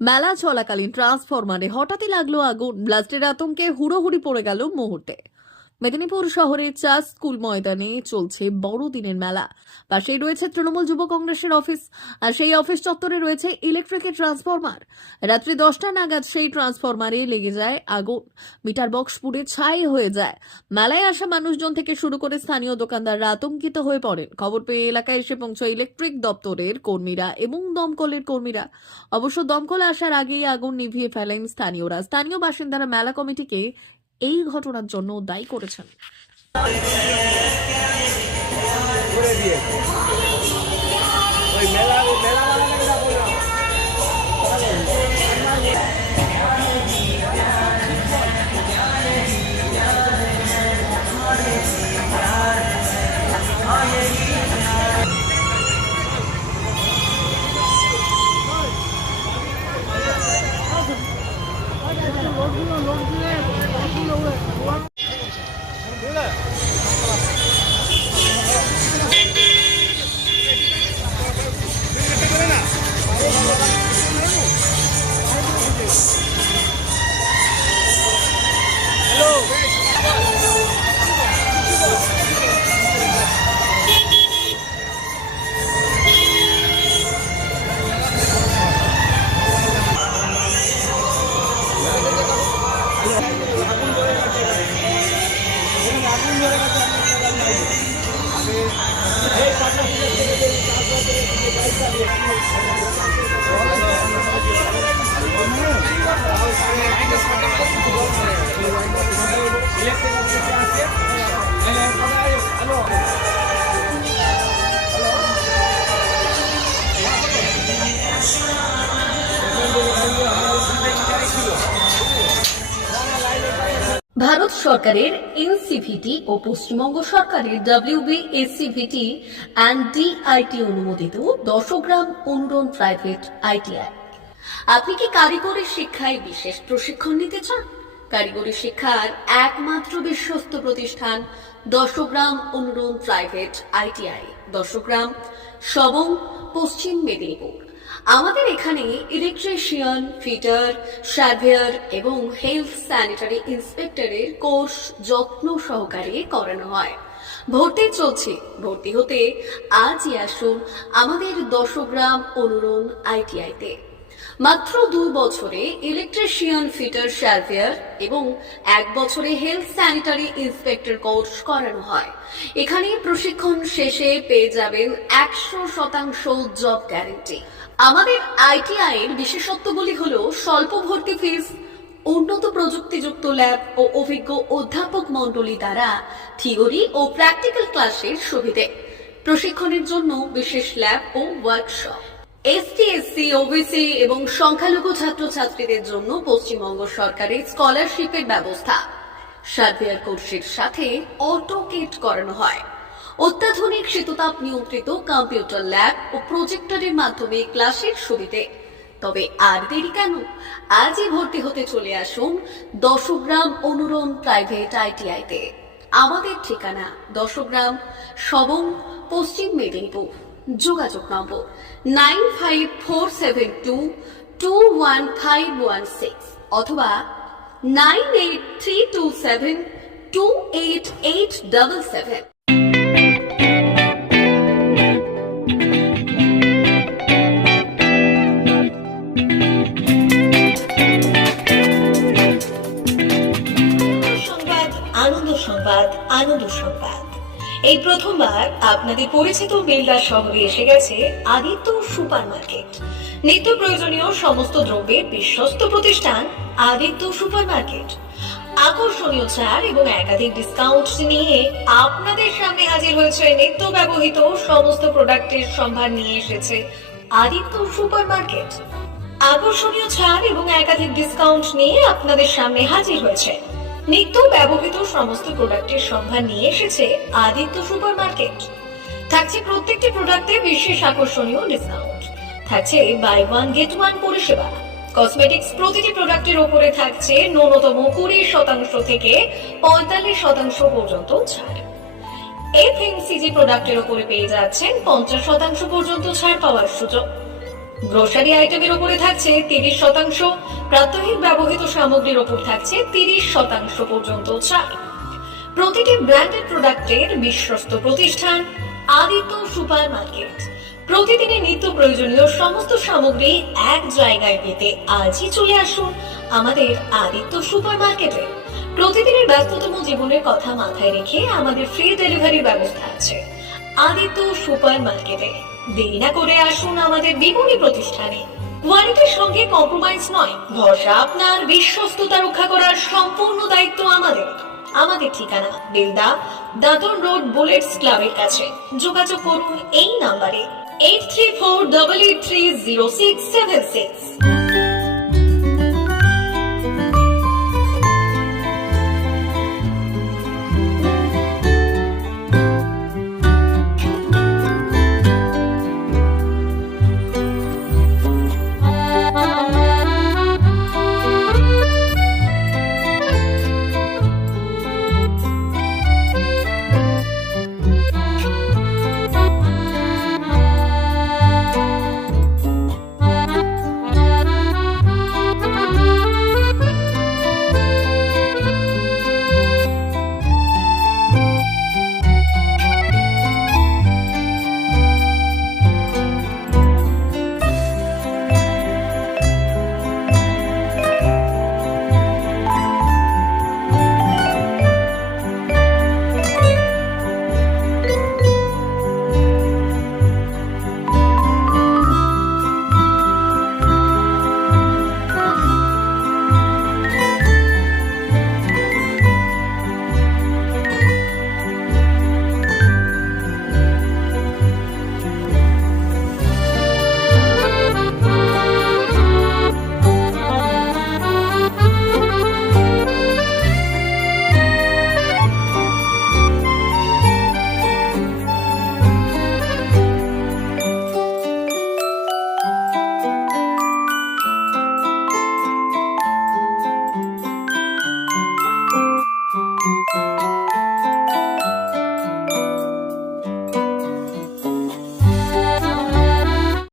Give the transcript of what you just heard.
মেলা চলাকালীন ট্রান্সফরমারে হঠাৎই লাগলো আগুন। ব্লাস্টের আতঙ্কে হুড়োহুড়ি পড়ে গেল মুহূর্তে। মেদিনীপুর শহরের চাষ স্কুল ময়দানে চলছে বড়দিনের মেলা। পাশেই রয়েছে তৃণমূল যুব কংগ্রেসের অফিস, আর সেই অফিস চত্বরে রয়েছে ইলেকট্রিকের ট্রান্সফরমার। রাত্রি 10টা নাগাদ সেই ট্রান্সফরমারে লেগে যায় আগুন। মিটার বক্স পুড়ে ছাই হয়ে যায়। মেলায় আসা মানুষজন থেকে শুরু করে স্থানীয় দোকানদাররা আতঙ্কিত হয়ে পড়েন। খবর পেয়ে এলাকায় এসে পৌঁছয় ইলেকট্রিক দপ্তরের কর্মীরা এবং দমকলের কর্মীরা। অবশ্য দমকল আসার আগেই আগুন নিভিয়ে ফেলেন স্থানীয়রা। স্থানীয় বাসিন্দারা মেলা কমিটিকে এই ঘটনার জন্য দায়ী করেছেন। ভারত সরকারের এনসিভিটি ও পশ্চিমবঙ্গ সরকারের WBSCVT অ্যান্ড DIT অনুমোদিত 10 গ্রাম অনুরণ প্রাইভেট ITI। আপনি কি কারিগরি শিক্ষায় বিশেষ প্রশিক্ষণ নিতে চান? কারিগরি শিক্ষার একমাত্র বিশ্বস্ত প্রতিষ্ঠান 10 গ্রাম অনুরণ প্রাইভেট ITI, 10 গ্রাম, সবং, পশ্চিম মেদিনীপুর। আমাদের এখানে ইলেকট্রিশিয়ান, ফিটার, সার্ভেয়ার এবং হেলথ স্যানিটারি ইন্সপেক্টরের কোর্স যত্ন সহকারে করানো হয়। ভর্তি চলছে। ভর্তি হতে আজই আসুন আমাদের 10 গ্রাম অনুরণ ITI-তে। মাত্র 2 বছরে ইলেকট্রিশিয়ান, ফিটার, সার্ভেয়ার এবং 1 বছরে হেলথ স্যানিটারি ইন্সপেক্টর কোর্স করানো হয়। এখানে প্রশিক্ষণ শেষে পেয়ে যাবেন 100% জব গ্যারান্টি। আমাদের ITI এর বিশেষত্বগুলি হলো স্বল্প ভর্তি ফিস, উন্নত প্রযুক্তিযুক্ত ল্যাব ও অভিজ্ঞ অধ্যাপক মণ্ডলী দ্বারা থিওরি ও প্র্যাকটিক্যাল ক্লাসের সুবিধে, প্রশিক্ষণের জন্য বিশেষ ল্যাব ও ওয়ার্কশপ, ST, SC, OBC এবং সংখ্যালঘু ছাত্রছাত্রীদের জন্য পশ্চিমবঙ্গ সরকারের স্কলারশিপের ব্যবস্থা। সার্ভেয়ার কোর্সের সাথে অটোকেট করানো হয়। অত্যাধুনিক শীততাপ নিয়ন্ত্রিত কম্পিউটার ল্যাব ও প্রজেক্টরের মাধ্যমে ক্লাসের সুবিধে। তবে আর দেরি কেন? আজই ভর্তি হতে চলে আসুন 10 গ্রাম অনুরণ প্রাইভেট ITI-তে। আমাদের ঠিকানা 10 গ্রাম, সবং, পশ্চিম মেদিনীপুর। যোগাযোগ নম্বর 9547221516 অথবা 9832728877। আনন্দ সংবাদ, আনন্দ সংবাদ। এই প্রথমবার আপনাদের পরিচিত বেলদা শহরে এসে গেছে আদিত্য সুপার মার্কেট। নিত্য প্রয়োজনীয় সমস্ত দ্রব্যের বিশ্বস্ত প্রতিষ্ঠান আদিত্য সুপার মার্কেট। আকর্ষণীয় ছাড় এবং একাধিক ডিসকাউন্ট নিয়ে আপনাদের সামনে হাজির হয়েছে। নিত্য ব্যবহৃত সমস্ত প্রোডাক্টের সম্ভার নিয়ে এসেছে আদিত্য সুপার মার্কেট। আকর্ষণীয় ছাড় এবং একাধিক ডিসকাউন্ট নিয়ে আপনাদের সামনে হাজির হয়েছে। নিত্য ব্যবহৃত সমস্ত প্রোডাক্টের সম্ভার নিয়ে এসেছে আদিত্য সুপার মার্কেট। থাকছে প্রত্যেকটি প্রোডাক্টে বিশেষ আকর্ষণীয় ডিসকাউন্ট। থাকছে বাই ওয়ান গেট ওয়ান পরিষেবা। কসমেটিক্স প্রতিটি প্রোডাক্টের উপরে থাকছে ন্যূনতম 20% থেকে 45% পর্যন্ত ছাড়। FMCG প্রোডাক্টের উপরে পেয়ে যাচ্ছেন 50% পর্যন্ত ছাড় পাওয়ার সুযোগ। গ্রোসারি আইটেমের উপরে থাকছে 30%, প্রাত্যহিক ব্যবহৃত সামগ্রীর উপর থাকছে 30% পর্যন্ত ছাড়। প্রতিটি ব্র্যান্ডেড প্রোডাক্টের বিশ্বস্ত প্রতিষ্ঠান আদিত্য সুপার মার্কেট। প্রতিদিনের নিত্য প্রয়োজনীয় সমস্ত সামগ্রী এক জায়গায় পেতে আজই চলে আসুন আমাদের আদিত্য সুপার মার্কেটে। প্রতিদিনের ব্যস্ততম জীবনের কথা মাথায় রেখে আমাদের ফ্রি ডেলিভারির ব্যবস্থা আছে আদিত্য সুপার মার্কেটে। দেরি না করে আসুন আমাদের বিপণী প্রতিষ্ঠানে। কোয়ালিটির সঙ্গে কম্প্রোমাইজ নয়, ভরসা আপনার, বিশ্বস্ততা রক্ষা করার সম্পূর্ণ দায়িত্ব আমাদের। আমাদের ঠিকানা বেলদা, দাদন রোড, বুলেটস ক্লাবের কাছে। যোগাযোগ করুন এই নাম্বারে 8348830676।